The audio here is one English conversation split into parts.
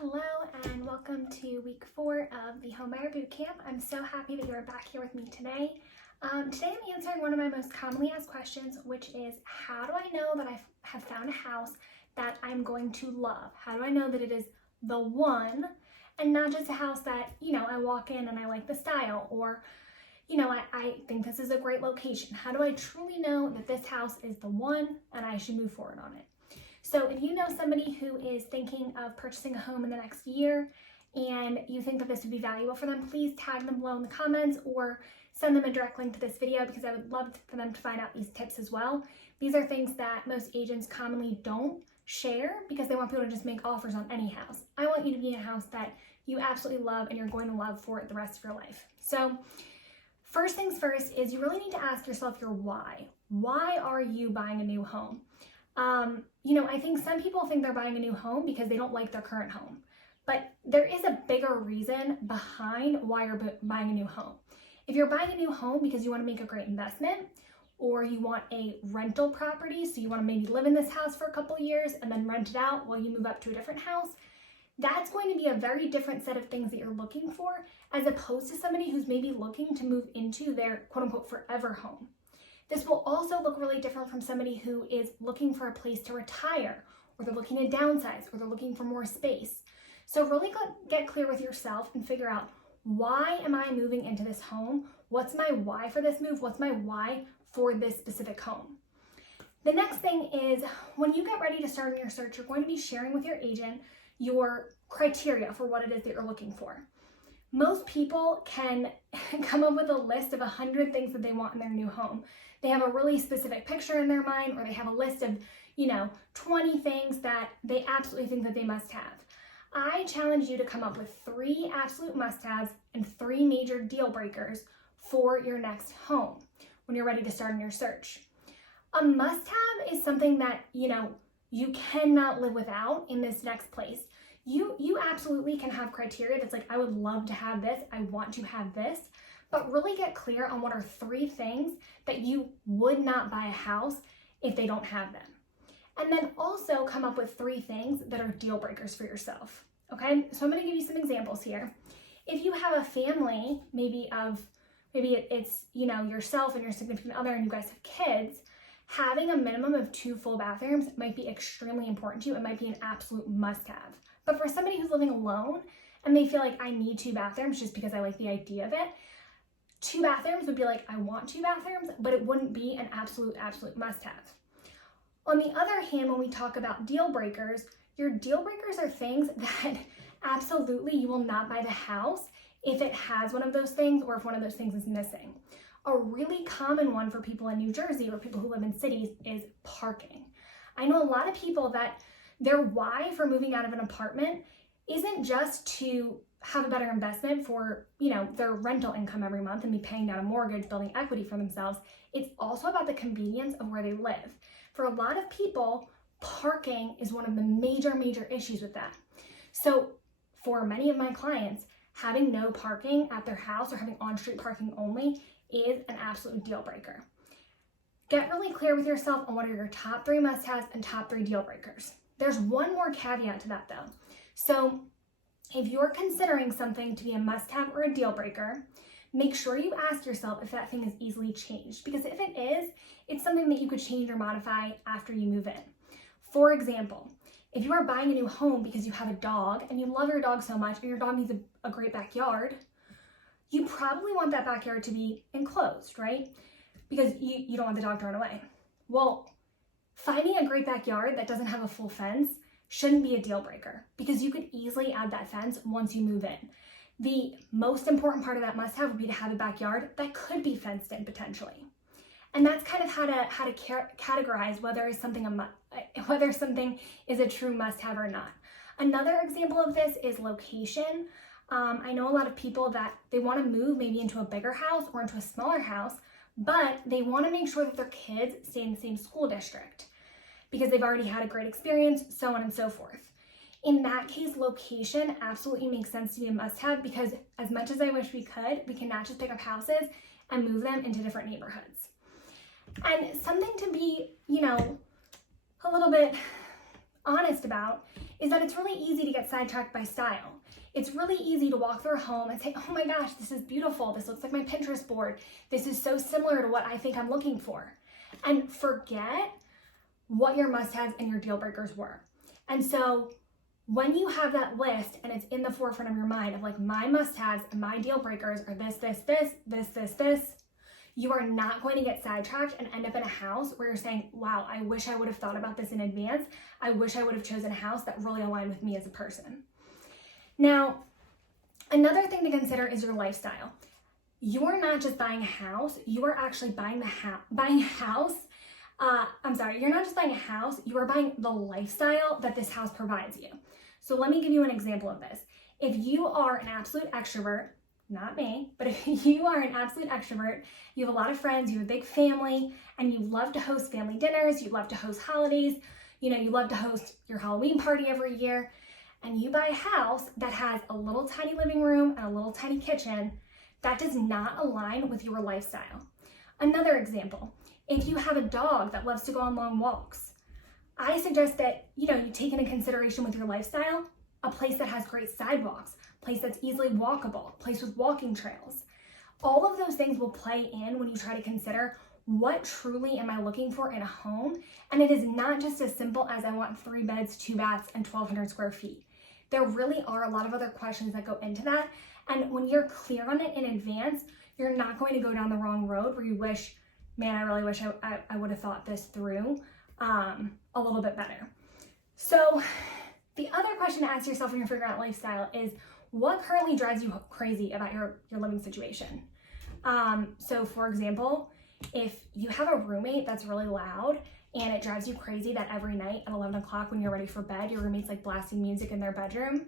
Hello and welcome to week 4 of the Homebuyer Bootcamp. I'm so happy that you're back here with me today. Today I'm answering one of my most commonly asked questions, which is how do I know that I have found a house that I'm going to love? How do I know that it is the one and not just a house that, I walk in and I like the style, or, I think this is a great location. How do I truly know that this house is the one and I should move forward on it? So if you know somebody who is thinking of purchasing a home in the next year and you think that this would be valuable for them, please tag them below in the comments or send them a direct link to this video, because I would love for them to find out these tips as well. These are things that most agents commonly don't share because they want people to just make offers on any house. I want you to be in a house that you absolutely love and you're going to love for the rest of your life. So first things first is you really need to ask yourself your why. Why are you buying a new home? I think some people think they're buying a new home because they don't like their current home, but there is a bigger reason behind why you're buying a new home. If you're buying a new home because you want to make a great investment, or you want a rental property, so you want to maybe live in this house for a couple of years and then rent it out while you move up to a different house, that's going to be a very different set of things that you're looking for, as opposed to somebody who's maybe looking to move into their quote unquote forever home. This will also look really different from somebody who is looking for a place to retire, or they're looking to downsize, or they're looking for more space. So really get clear with yourself and figure out, why am I moving into this home? What's my why for this move? What's my why for this specific home? The next thing is, when you get ready to start your search, you're going to be sharing with your agent your criteria for what it is that you're looking for. Most people can come up with a list of 100 things that they want in their new home. They have a really specific picture in their mind, or they have a list of, 20 things that they absolutely think that they must have. I challenge you to come up with 3 absolute must-haves and 3 major deal breakers for your next home when you're ready to start in your search. A must-have is something that, you cannot live without in this next place. You absolutely can have criteria that's like, I would love to have this, I want to have this, but really get clear on what are 3 things that you would not buy a house if they don't have them. And then also come up with 3 things that are deal breakers for yourself, okay? So I'm gonna give you some examples here. If you have a family, maybe it's, yourself and your significant other and you guys have kids, having a minimum of 2 full bathrooms might be extremely important to you. It might be an absolute must-have. But for somebody who's living alone and they feel like, I need 2 bathrooms just because I like the idea of it, 2 bathrooms would be like, I want 2 bathrooms, but it wouldn't be an absolute must-have. On the other hand, when we talk about deal breakers, your deal breakers are things that absolutely you will not buy the house if it has one of those things, or if one of those things is missing. A really common one for people in New Jersey or people who live in cities is parking. I know a lot of people that their why for moving out of an apartment isn't just to have a better investment for, their rental income every month and be paying down a mortgage, building equity for themselves. It's also about the convenience of where they live. For a lot of people, parking is one of the major issues with that. So for many of my clients, having no parking at their house or having on-street parking only is an absolute deal breaker. Get really clear with yourself on what are your top 3 must-haves and top 3 deal breakers. There's one more caveat to that though. So if you're considering something to be a must-have or a deal breaker, make sure you ask yourself if that thing is easily changed, because if it is, it's something that you could change or modify after you move in. For example, if you are buying a new home because you have a dog and you love your dog so much and your dog needs a great backyard, you probably want that backyard to be enclosed, right? Because you don't want the dog to run away. Well, finding a great backyard that doesn't have a full fence shouldn't be a deal breaker, because you could easily add that fence once you move in. The most important part of that must-have would be to have a backyard that could be fenced in potentially. And that's kind of how to categorize whether something is a true must-have or not. Another example of this is location. I know a lot of people that they want to move maybe into a bigger house or into a smaller house, but they want to make sure that their kids stay in the same school district because they've already had a great experience, so on and so forth. In that case, location absolutely makes sense to be a must-have, because as much as I wish we could, we cannot just pick up houses and move them into different neighborhoods. And something to be, a little bit honest about is that it's really easy to get sidetracked by style. It's really easy to walk through a home and say, oh my gosh, this is beautiful. This looks like my Pinterest board. This is so similar to what I think I'm looking for. And forget what your must-haves and your deal breakers were. And so when you have that list and it's in the forefront of your mind of like, my must-haves and my deal breakers are this, you are not going to get sidetracked and end up in a house where you're saying, wow, I wish I would have thought about this in advance. I wish I would have chosen a house that really aligned with me as a person. Now, another thing to consider is your lifestyle. You are not just buying a house, you are actually buying a house. You're not just buying a house, you are buying the lifestyle that this house provides you. So let me give you an example of this. If you are an absolute extrovert, not me, but if you are an absolute extrovert, you have a lot of friends, you have a big family, and you love to host family dinners, you love to host holidays, you love to host your Halloween party every year, and you buy a house that has a little tiny living room and a little tiny kitchen, that does not align with your lifestyle. Another example, if you have a dog that loves to go on long walks, I suggest that, you take into consideration with your lifestyle, a place that has great sidewalks, a place that's easily walkable, a place with walking trails. All of those things will play in when you try to consider what truly am I looking for in a home. And it is not just as simple as I want 3 beds, 2 baths, and 1,200 square feet. There really are a lot of other questions that go into that. And when you're clear on it in advance, you're not going to go down the wrong road where you wish, man, I really wish I would have thought this through a little bit better. So the other question to ask yourself when you're figuring out lifestyle is, what currently drives you crazy about your living situation? So for example, if you have a roommate that's really loud and it drives you crazy that every night at 11 o'clock when you're ready for bed, your roommate's like blasting music in their bedroom,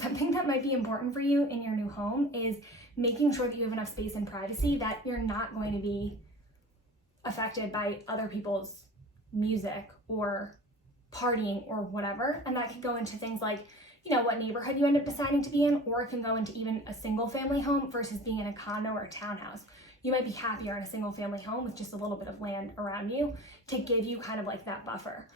something that might be important for you in your new home is making sure that you have enough space and privacy that you're not going to be affected by other people's music or partying or whatever. And that can go into things like, what neighborhood you end up deciding to be in, or it can go into even a single family home versus being in a condo or a townhouse. You might be happier in a single family home with just a little bit of land around you to give you kind of like that buffer.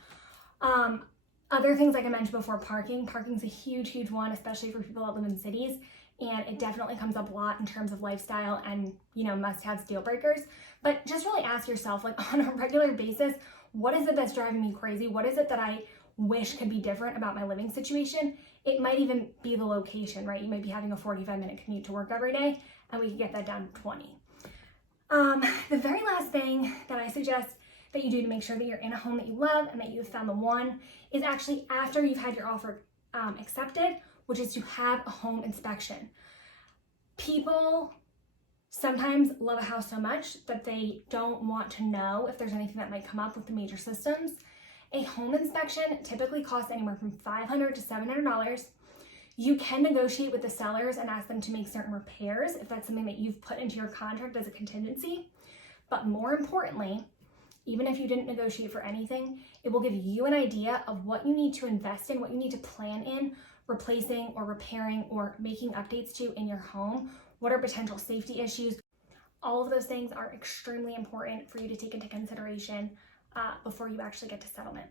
Other things like I mentioned before, parking's a huge one, especially for people that live in cities. And it definitely comes up a lot in terms of lifestyle and, must-haves, deal breakers. But just really ask yourself, like on a regular basis, what is it that's driving me crazy? What is it that I wish could be different about my living situation? It might even be the location, right? You might be having a 45-minute commute to work every day, and we can get that down to 20. The very last thing that I suggest that you do to make sure that you're in a home that you love and that you've found the one is actually after you've had your offer accepted, which is to have a home inspection. People sometimes love a house so much that they don't want to know if there's anything that might come up with the major systems. A home inspection typically costs anywhere from $500 to $700. You can negotiate with the sellers and ask them to make certain repairs if that's something that you've put into your contract as a contingency. But more importantly, even if you didn't negotiate for anything, it will give you an idea of what you need to invest in, what you need to plan in, replacing or repairing or making updates to in your home. What are potential safety issues? All of those things are extremely important for you to take into consideration before you actually get to settlement.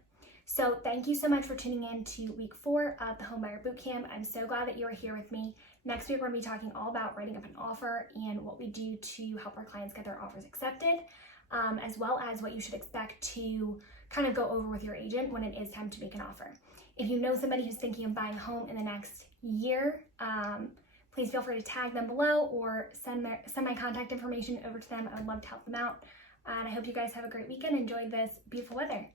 So thank you so much for tuning in to week 4 of the Homebuyer Bootcamp. I'm so glad that you are here with me. Next week, we're going to be talking all about writing up an offer and what we do to help our clients get their offers accepted, as well as what you should expect to kind of go over with your agent when it is time to make an offer. If you know somebody who's thinking of buying a home in the next year, please feel free to tag them below or send my contact information over to them. I would love to help them out. And I hope you guys have a great weekend. Enjoy this beautiful weather.